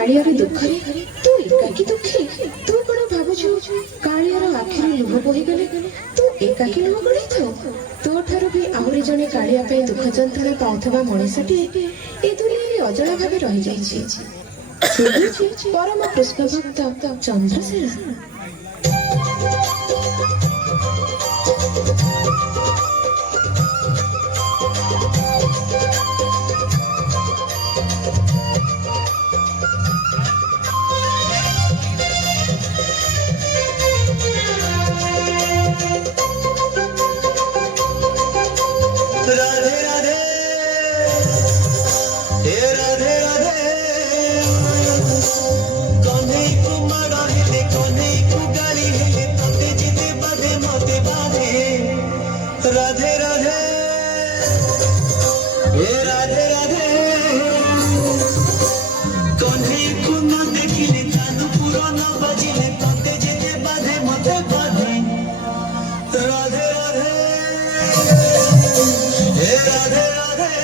କାଳିଆର ଦୁଃଖରେ ତୁ ଏକାକୀ ଦୁଃଖୀ। ତୁ କଣ ଭାବୁଛୁ କାଳିଆର ଆଖିରୁ ଲୁହ ବୋହିଗଲେ ତୁ ଏକାକୀ ଲୁହ ଗଳିଥାଉ? ତୋ ଠାରୁ ବି ଆହୁରି ଜଣେ କାଳିଆ ପାଇଁ ଦୁଃଖ ଯନ୍ତ୍ରଣା ପାଉଥିବା ମଣିଷଟିଏ ଏ ଦୁନିଆରେ ଅଜଣା ଭାବେ ରହିଯାଇଛି। ସେ ହେଉଛି ପରମ କୃଷ୍ଣ ଭକ୍ତ ଚନ୍ଦ୍ରସେନ। राधे राधे हे राधे राधे कन्हई को माड़ा हेले कन्हई को गाली हेले तते जिते बाधे मते बाधे राधे राधे हे राधे राधे कन्हई को ना देखिले कान पूरा ना बजिले तते जिते बाधे मते बाधे राधे राधे हे राधे राधे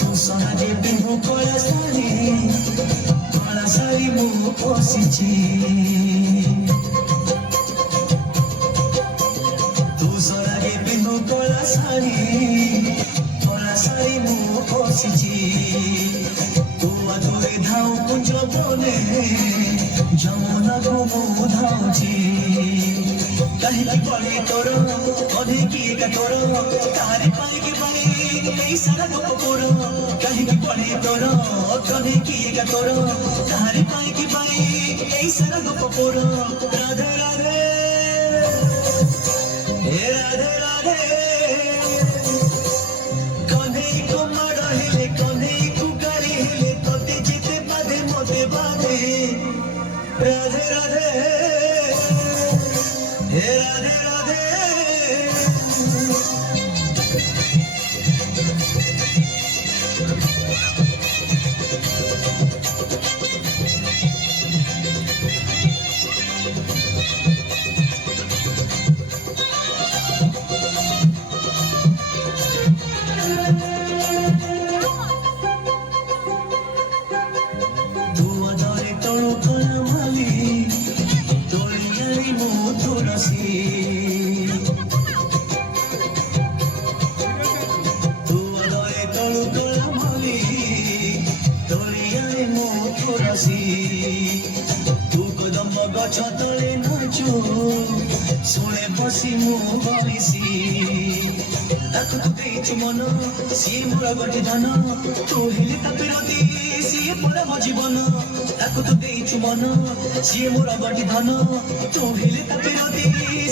तू सोनाली बिनु कोला सारी मुह पोसिची तू सोनाली बिनु कोला सारी मुह पोसिची तू अधूरे धाऊ कुंज बोले जमुना को मुह धाऊची कहीं की पड़े तोरो कहीं की का तोरो तारे पाई की पाई कई सारा को पोरो कहीं की पड़े तोरो कहीं की का तोरो तारे पाई की पाई कई सारा को पोरो राधे राधे हे राधे राधे कन्हई को माड़ा हेले कन्हई को गाली हेले तोते जिते बाधे मोते बाधे राधे राधे हे राधे राधे तू अधरे तोड़ो कोना माली तोड़ियारी मुँह तुलसी तू अधरे तोड़ो कोना माली तोड़ियारी मुँह तुलसी तू कदम गछ तले नाचू शुणे बसी मुँह बलिसी ताकू तू देइछु मन सी मोर गठी धन तू हेली तापिरती सी मोर मो जीवन ताकू तू देइछु मन सी मोर गठी धन तू हेली तापिरती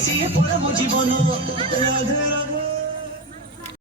सी मोर मो जीवन राधे राधे